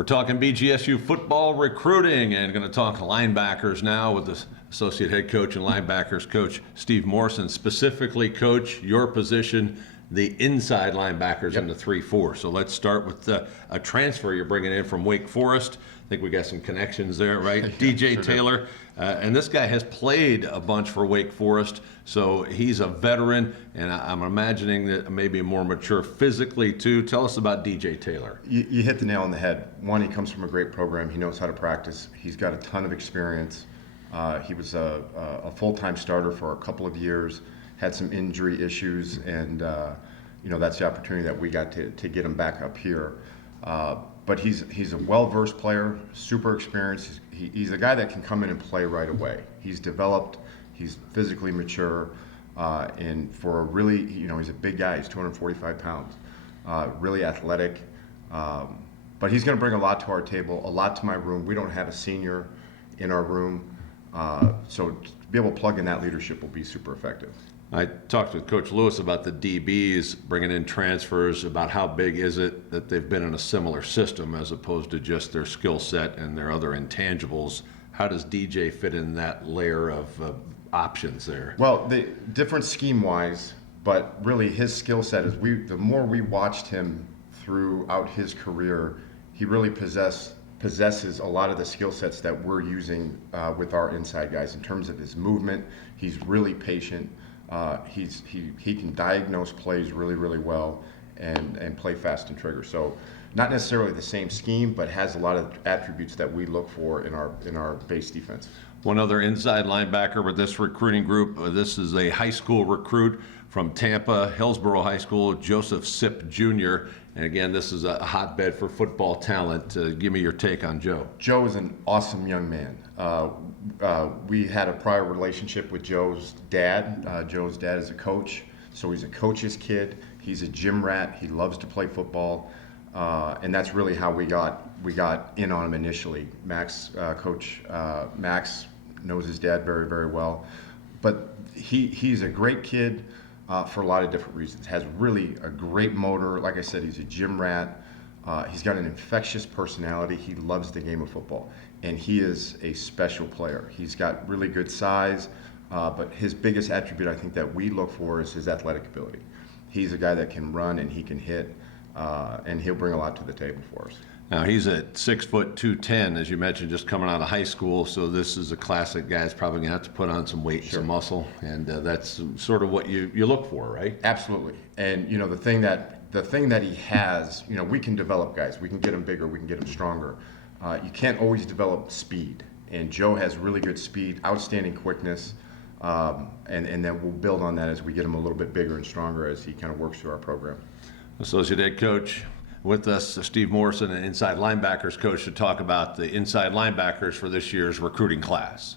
We're talking BGSU football recruiting and going to talk linebackers now with the associate head coach and linebackers coach Steve Morrison. Specifically, coach, your position, the inside linebackers in the 3-4. So let's start with a transfer you're bringing in from Wake Forest. I think we got some connections there, right? DJ sure Taylor. And this guy has played a bunch for Wake Forest, so he's a veteran, and I'm imagining that maybe more mature physically too. Tell us about DJ Taylor. You hit the nail on the head. One, he comes from a great program. He knows how to practice. He's got a ton of experience. He was a full-time starter for a couple of years, had some injury issues, and that's the opportunity that we got to get him back up here. But he's a well-versed player, super experienced. He's a guy that can come in and play right away. He's developed, he's physically mature, and for a really, he's a big guy. He's 245 pounds, really athletic. But he's going to bring a lot to our table, a lot to my room. We don't have a senior in our room, so to be able to plug in that leadership will be super effective. I talked with Coach Lewis about the DBs bringing in transfers, about how big is it that they've been in a similar system as opposed to just their skill set and their other intangibles. How does DJ fit in that layer of options there? Well, the different scheme-wise, but really his skill set is the more we watched him throughout his career, he really possesses a lot of the skill sets that we're using with our inside guys in terms of his movement. He's really patient. He can diagnose plays really, really well and play fast and trigger. So not necessarily the same scheme, but has a lot of attributes that we look for in our base defense. One other inside linebacker with this recruiting group. This is a high school recruit from Tampa, Hillsborough High School, Joseph Sipp Jr. And again, this is a hotbed for football talent. Give me your take on Joe. Joe is an awesome young man. We had a prior relationship with Joe's dad. Joe's dad is a coach, so he's a coach's kid. He's a gym rat. He loves to play football, and that's really how we got in on him initially. Coach Max knows his dad very, very well, but he's a great kid for a lot of different reasons. Has really a great motor. Like I said, he's a gym rat. He's got an infectious personality. He loves the game of football, and he is a special player. He's got really good size, but his biggest attribute I think that we look for is his athletic ability. He's a guy that can run and he can hit, and he'll bring a lot to the table for us. Now he's at 6 foot 210, as you mentioned, just coming out of high school. So this is a classic guy. He's probably gonna have to put on some weight and some muscle, and that's sort of what you look for, right? Absolutely. And the thing that he has, we can develop guys. We can get them bigger. We can get them stronger. You can't always develop speed, and Joe has really good speed, outstanding quickness, and then we'll build on that as we get him a little bit bigger and stronger as he kind of works through our program. Associate head coach with us, Steve Morrison, an inside linebackers coach, to talk about the inside linebackers for this year's recruiting class.